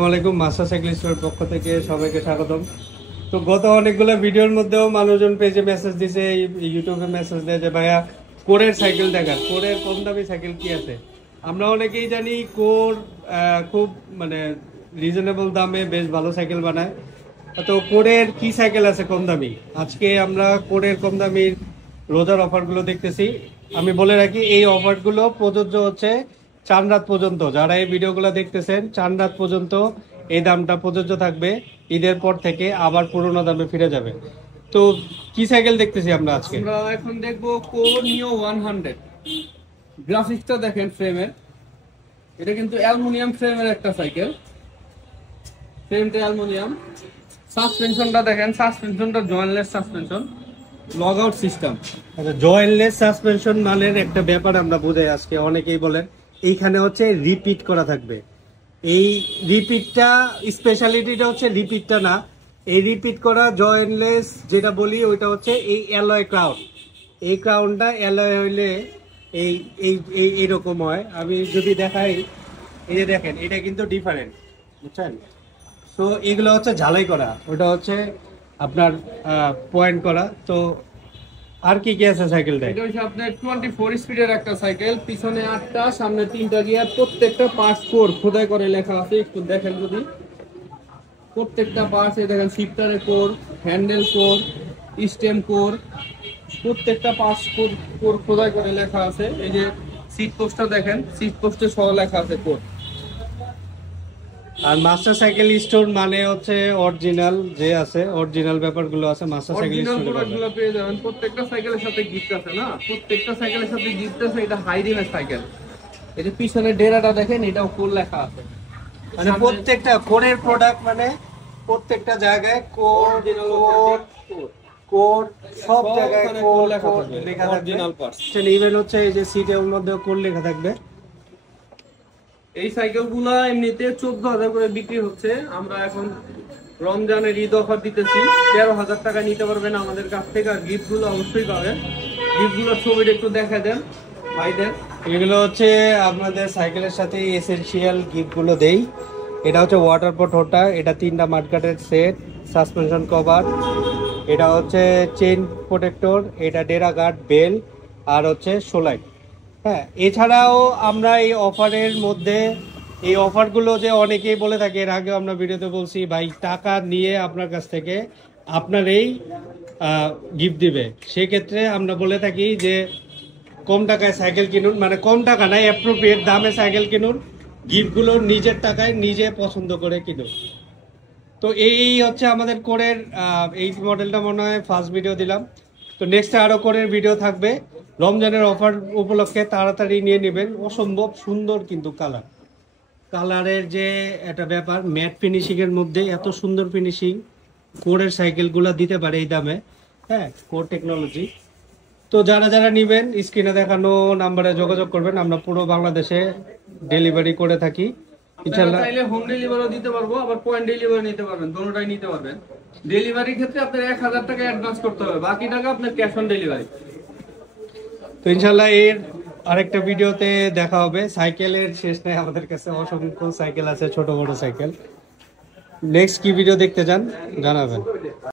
আসসালামু আলাইকুম, master cycle স্টোরের পক্ষ থেকে সবাইকে স্বাগতম। তো গত অনেকগুলো ভিডিওর মধ্যেও মানুষজন পেজে মেসেজ দিছে, ইউটিউবে মেসেজ দেয় যে ভাইয়া কোরের সাইকেল দেখান, কোরের কম দামি সাইকেল কি আছে। আমরা অনেকেই জানি কোর খুব রিজনেবল দামে বেশ ভালো সাইকেল বানায়। তো কোরের কি সাইকেল আছে কম দামি, আজকে আমরা কোরের কম দামির রোজার অফারগুলো দেখতেছি। আমি বলে রাখি, এই অফারগুলো প্রযোজ্য হচ্ছে চাঁদ পর্যন্ত। যারা এই ভিডিওগুলো দেখতেছেন চাঁদ পর্যন্ত এই দামটা প্রযোজ্য থাকবে। ঈদের পর থেকে আবার পুরোনো দামে ফিরে যাবে। তো কি সাইকেল দেখতেছি আমরা আজকে? আমরা এখন দেখবো কোর নিও 100। গ্রাফিক্সটা দেখেন ফ্রেমের, এটা কিন্তু অ্যালুমিনিয়াম ফ্রেমের একটা সাইকেল। ফ্রেমটা অ্যালুমিনিয়াম। সাসপেনশনটা দেখেন, সাসপেনশনটা jointless suspension, log out system. আচ্ছা, জয়েন্টলেস সাসপেনশন মানের একটা ব্যাপার আমরা বুঝাই আজকে। অনেকেই বলেন এইখানে হচ্ছে রিপিট করা থাকবে। এই রিপিটটা স্পেশালিটিটা হচ্ছে রিপিটটা না, এই রিপিট করা জয়েন্টলেস যেটা বলি ওইটা হচ্ছে এই অ্যালয় ক্রাউন। এই ক্রাউনটা অ্যালয় হইলে এই এই এইরকম হয়। আমি যদি দেখাই, এই যে দেখেন, এটা কিন্তু ডিফারেন্ট, বুঝছেন? তো এগুলো হচ্ছে ঝালাই করা, ওটা হচ্ছে আপনার পয়েন্ট করা। তো আর কি কি আছে সাইকেলটা? এটা হচ্ছে আপনার 24 স্পিডের একটা সাইকেল, পিছনে 8টা, সামনে 3টা গিয়ার, প্রত্যেকটা পার্টস কোর খোদাই করে লেখা আছে। একটু দেখেন যদি, প্রত্যেকটা পার্টস এই দেখেন, শিফটারে core, handle core, stem core, প্রত্যেকটা পার্টস কোর খোদাই করে লেখা আছে। এই যে সিট পোস্টটা দেখেন, সিট পোস্টে সহ লেখা আছে কোর। আর মাস্টার সাইকেল স্টোর মানে হচ্ছে অরিজিনাল যে আছে, অরিজিনাল ব্যাপারগুলো আছে মাস্টার সাইকেল স্টোরে প্রোডাক্টগুলো পেয়ে যাবেন। প্রত্যেকটা সাইকেলের সাথে গিফট আছে না, প্রত্যেকটা সাইকেলের সাথে গিফট আছে। এটা হাই রিমের সাইকেল। এই যে পিছনে ডেরাটা দেখেন, এটাও কোর লেখা আছে। মানে প্রত্যেকটা কোরের প্রোডাক্ট, মানে প্রত্যেকটা জায়গায় কোর কোর সব জায়গায় কোর লেখা থাকবে, অরিজিনাল পার্টস। ইভেন হচ্ছে এই যে সিটের মধ্যে কোর লেখা থাকবে। এই সাইকেলগুলো এমনিতে 14,000 করে বিক্রি হচ্ছে। আমরা এখন রমজানের ঈদ অফার দিতেছি, 13,000 টাকা নিতে পারবেন আমাদের কাছ থেকে। আর গিফটগুলো অবশ্যই পাবেন। গিফটগুলোর ছবিটা একটু দেখা দেন ভাইদের। এগুলো হচ্ছে আপনাদের সাইকেলের সাথে এসেনশিয়াল গিফটগুলো দেই। এটা হচ্ছে ওয়াটার হোটা, এটা 3টা মাডগার্ডের সেট, সাসপেনশন কভার, এটা হচ্ছে চেইন প্রোটেক্টর, এটা ডেরা গার্ড বেল, আর হচ্ছে সোলাইট। হ্যাঁ, এছাড়াও আমরা এই অফারের মধ্যে, এই অফারগুলো যে অনেকেই বলে থাকে, এর আগেও আমরা ভিডিওতে বলছি ভাই টাকা নিয়ে আপনার কাছ থেকে আপনার এই গিফট দিবে। সেক্ষেত্রে আমরা বলে থাকি যে কম টাকায় সাইকেল কিনুন, মানে কম টাকা নাই, অ্যাপ্রোপ্রিয়েট দামে সাইকেল কিনুন, গিফটগুলো নিজের টাকায় নিজে পছন্দ করে কিনুন। তো এই হচ্ছে আমাদের কোরের এই মডেলটা মনে হয় ফার্স্ট ভিডিও দিলাম। তো নেক্সটে আরও কোরের ভিডিও থাকবে। রমজানের অফার উপলক্ষে তাড়াতাড়ি নিয়ে নেবেন। অসম্ভব সুন্দর কিন্তু কালারের যে একটা ব্যাপার, ম্যাট ফিনিশিংয়ের মধ্যে এত সুন্দর ফিনিশিং কোরের সাইকেলগুলো দিতে পারে এই দামে। হ্যাঁ, কোর টেকনোলজি। তো যারা যারা নেবেন স্ক্রিনে দেখানো নাম্বারে যোগাযোগ করবেন। আমরা পুরো বাংলাদেশে ডেলিভারি করে থাকি ইনশাআল্লাহ। চাইলে হোম ডেলিভারিও দিতে পারবো, আবার পয়েন্ট ডেলিভারি নিতে পারবেন, দুটোটাই নিতে পারবেন। ডেলিভারির ক্ষেত্রে আপনার 1000 টাকা অ্যাডভান্স করতে হবে, বাকি টাকা আপনার ক্যাশ অন ডেলিভারি। তো ইনশাআল্লাহ এর আরেকটা ভিডিওতে দেখা হবে। সাইকেলের শেষ নেই, আমাদের কাছে অসংখ্য সাইকেল আছে, ছোট বড় সাইকেল। নেক্সট কি ভিডিও দেখতে চান জানাবেন।